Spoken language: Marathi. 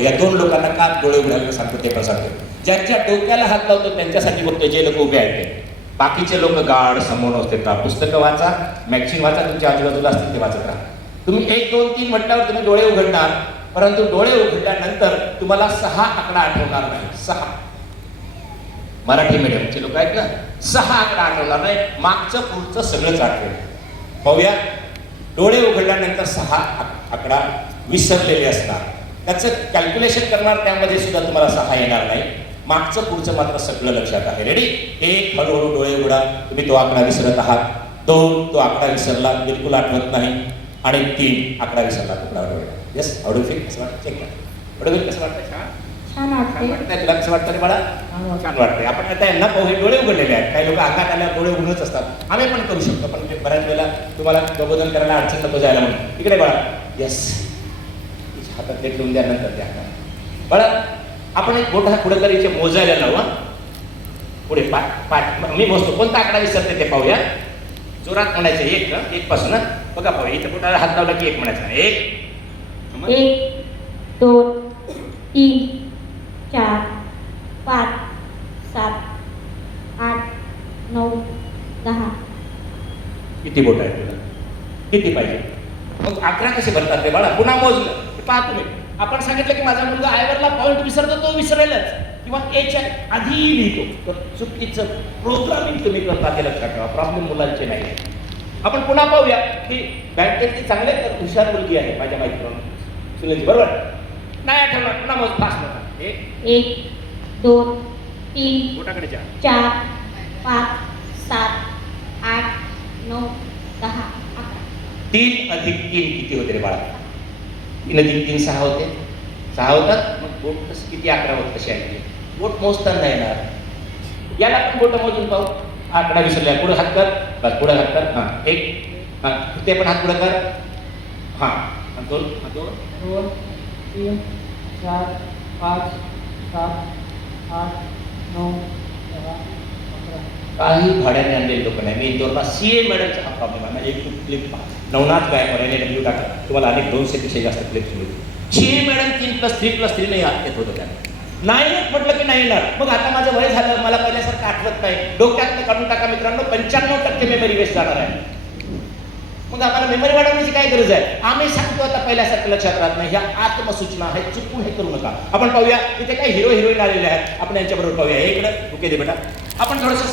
बोलतो. या दोन लोकांना का डोळे उघडायला सांगतो ते पण सांगतो. ज्यांच्या डोक्याला हात लावतो त्यांच्यासाठी बोलतो, जे लोक उभे आहेत ते. बाकीचे लोक गाड समोर असते का, पुस्तकं वाचा, मॅगझिन वाचा, तुमच्या आजूबाजूला असतील ते वाचत राहा. तुम्ही 1 2 3 म्हटल्यावर तुम्ही डोळे उघडणार, परंतु डोळे उघडल्यानंतर तुम्हाला 6 आकडा आठवणार नाही. 6 मराठी मीडियमचे लोक आहेत ना, 6 आकडा आठवणार नाही, मागचं पुढचं सगळंच आठवेल. पाहूया. डोळे उघडल्यानंतर 6 आकडा विसरलेले असणार, त्याचं कॅल्क्युलेशन करणार, त्यामध्ये सुद्धा तुम्हाला 6 येणार नाही. मागचं पुढचं मात्र सगळं लक्षात आहे. रेडी? 1 हळूहळू डोळे उघडा, तुम्ही तो आकडा विसरत आहात. 2 तो आकडा विसरला, बिलकुल आठवत नाही. आणि 3 आकडा विसरला, तुकडा डोळे. येस, आवडू फील कसं वाटतं? चेक करा. आवडू कसं वाटतं? छान वाटतंय. तुला कसं वाटतं रे बाळा? छान वाटतंय. आपण आता यांना पाहू, हे डोळे उघडलेले आहेत. काही लोक अंगात आल्यावर डोळे उघडच असतात. आम्ही पण करू शकतो, पण ते बऱ्याच वेळेला तुम्हाला प्रबोधन करायला अडचण नको जायला म्हणून. इकडे बाळा. येस, हातात लेट लिहून द्या, नंतर द्या. बाळा, आपण एक मोठा पुढे करीचे मोजायला लावू. पुढे 5 मी मोजतो. कोणता आकडा विसरते ते पाहूया. जोरात म्हणायचं. 1 पासून बघा, पाहूया. इथं पोटाला हात लावला की 1 म्हणायचं. 1 1 2 3 4 5 7 8 9 10. किती बोट आहे तुला? किती पाहिजे? मग 11 कसे भरतात रे बाळा? पुन्हा मोजलं. पहा तुम्ही, आपण सांगितलं की माझा मुलगा आयवरला पॉईंट विसरतो, तो विसरेलच किंवा एच्या आधी लिहितो. तर चुकीचं प्रोग्रामिंग तुम्ही करता ते लक्षात ठेवा. प्रॉब्लेम मुलांचे नाही. आपण पुन्हा पाहूया की बँकेतली चांगले तर हुशार मुलगी आहे माझ्या माहितीप्रमाणे, सुनेची, बरोबर? नाही आठवणार, पुन्हा मोज. फास्ट मोठा. 1 2 3 बोटाकडे जा. 4 5 7 8 9 10 11. 3 अधिक 3 किती होते रे बाळा? 3 अधिक 3 6 होते. 6 होतात. मग बोट कसं किती 11 होत कसे आहे? बोट मोजताना येणार. याला पण बोट मोजून पाहू. आकडा विसरला. पुढे हात कर. बस पुढे हात कर. हां 1. हां ते पण हात पुढे कर. हां 2 2 2 3 4 5 7 8 9 10 11. काही भाड्याने आणलेले लोक नाही. मी इंदोरला CA मॅडमचा हा प्रॉब्लेम आहे. एक क्लिप पहा. नवनाथ गायकवाड NW टाका, तुम्हाला अनेक 200 पेक्षा जास्त क्लिप्स मिळतील. CA मॅडम 3+3+3 नाही येत होतं त्यांना. नाही म्हटलं की नाही येणार. मग आता माझं वय झालं, मला पहिल्यासारखं आठवत नाही. डोक्यातनं काढून टाका मित्रांनो, 95% मेमरी वेस्ट जाणार आहे. मग आम्हाला मेमरी वाढवण्याची काय गरज आहे? आम्ही सांगतो आता पहिल्यासारखं लक्षात राहत नाही. ह्या आत्मसूचना आहेत, चुकून हे करू नका. आपण पाहूया इथे काही हिरो हिरोईन आलेले आहेत. आपण यांच्याबरोबर पाहूया. इकडे बुके दे बेटा. आपण थोडंसं